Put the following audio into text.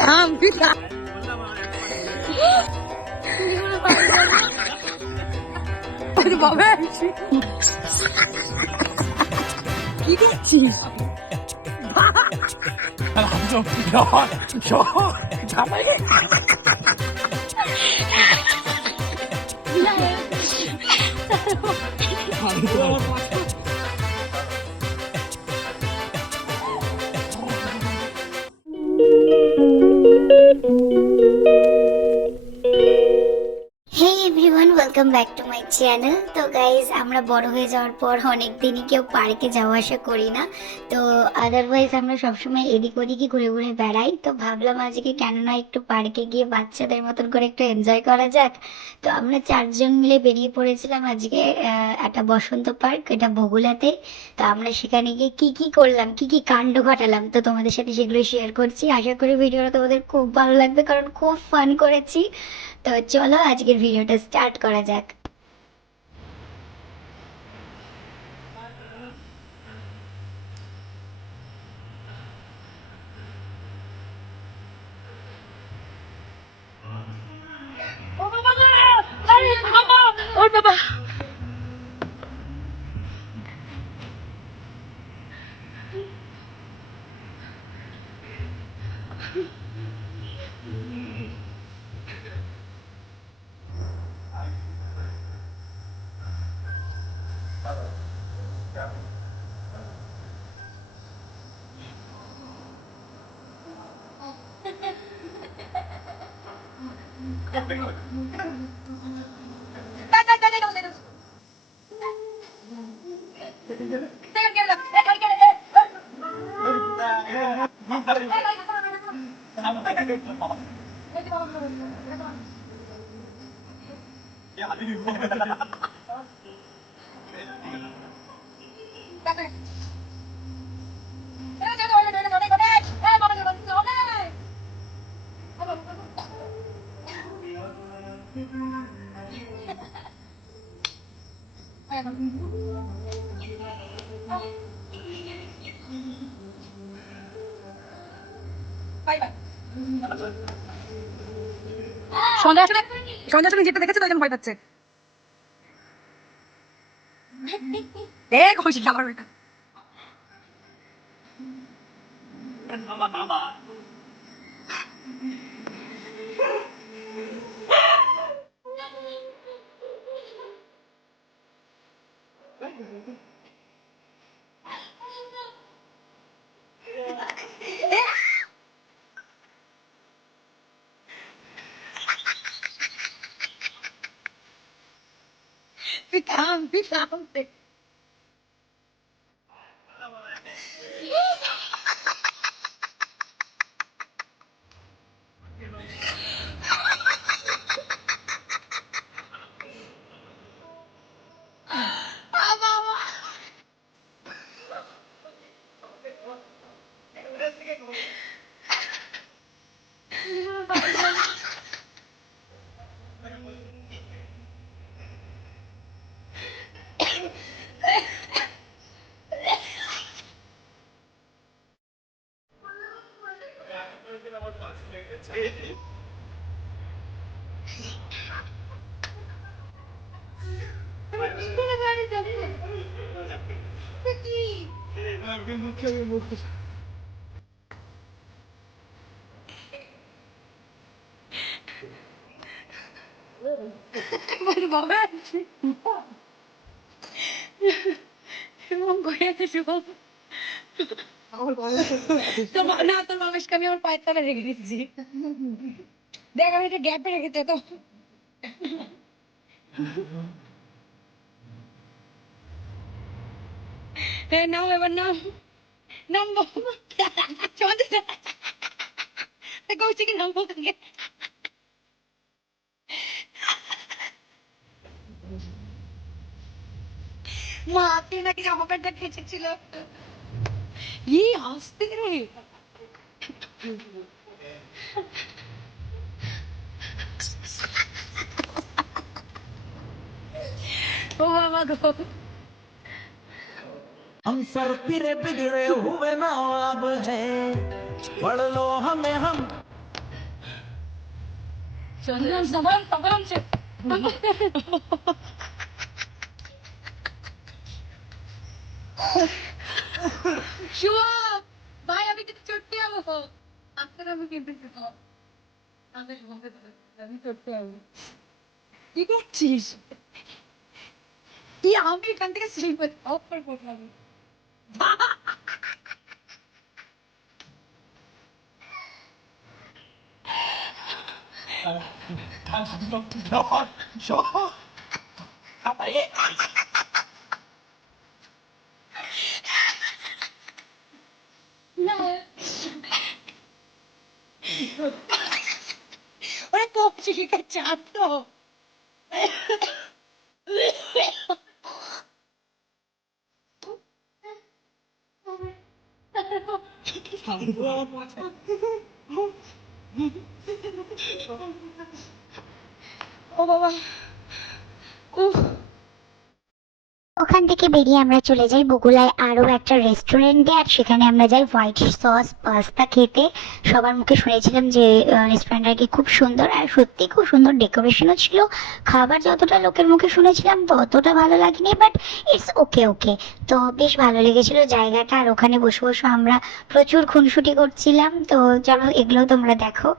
থাম তুই থাম বাবা কি করছিস হেই everyone, welcome back to my channel. তো গাইজ, আমরা বড় হয়ে যাওয়ার পর অনেক দিনই কেউ পার্কে যাওয়া আসা করি না। তো আদারওয়াইজ আমরা সবসময় এদিক ওদিকই ঘুরে ঘুরে বেড়াই। তো ভাবলাম আজকে কেন না একটু পার্কে গিয়ে বাচ্চাদের মতন করে একটু এনজয় করা যাক। তো আমরা 4জন মিলে বেরিয়ে পড়েছিলাম আজকে একটা বসন্ত পার্ক, এটা বগুড়াতে। তো আমরা সেখানে গিয়ে কি কি করলাম, কি কি কাণ্ড ঘটালাম, তো তোমাদের সাথে সেগুলো শেয়ার করছি। আশা করি ভিডিওটা তোমাদের খুব ভালো লাগবে, কারণ খুব ফান করেছি। তো চলো আজকের ভিডিওটা স্টার্ট করা যাক। সন্ধ্যা আসলে যেটা দেখেছে তাই জন্য ভয় পাচ্ছে দেখ হয়েছে আমার তুই থাম বাবা না তোর মামেশকে আমি আমার পায়ের তলায় রেখে দিচ্ছি দেখ আমি এটা গ্যাপে রেখেছে তো হ্যাঁ নাও এবার নাম নামবো কৌছি কি নামবো মা আপনি নাকি জামা প্যান্টটা খেঁচেছিল ই হাসতে রে ओ बाबा गो हम सर फिरे बिगड़े हुए नवाब हैं पढ़ लो हमें हम ভাই আমি কিন্তু চড়তে যাবো, আপনারা আমি কিন্তু আমি চড়তে যাবো। কি করছিস? কি আমি এখান থেকে স্লিপার অফার করলাম। ওরা কপচি চাপ তো ও বাবা উফ। ওখান থেকে বেরিয়ে আমরা চলে যাই বগুলায় আরো একটা রেস্টুরেন্টে, আর সেখানে আমরা যাই হোয়াইট সস পাস্তা খেতে। সবার মুখে শুনেছিলাম যে রেস্টুরেন্টটা কি খুব সুন্দর, আর সত্যি খুব সুন্দর ডেকোরেশনও ছিল। খাবার যতটা লোকের মুখে শুনেছিলাম ততটা ভালো লাগেনি, বাট ইটস ওকে ওকে। তো বেশ ভালো লেগেছিল জায়গাটা, আর ওখানে বসে বসে আমরা প্রচুর খুনসুটি করছিলাম। তো চলো এগুলো তোমরা দেখো।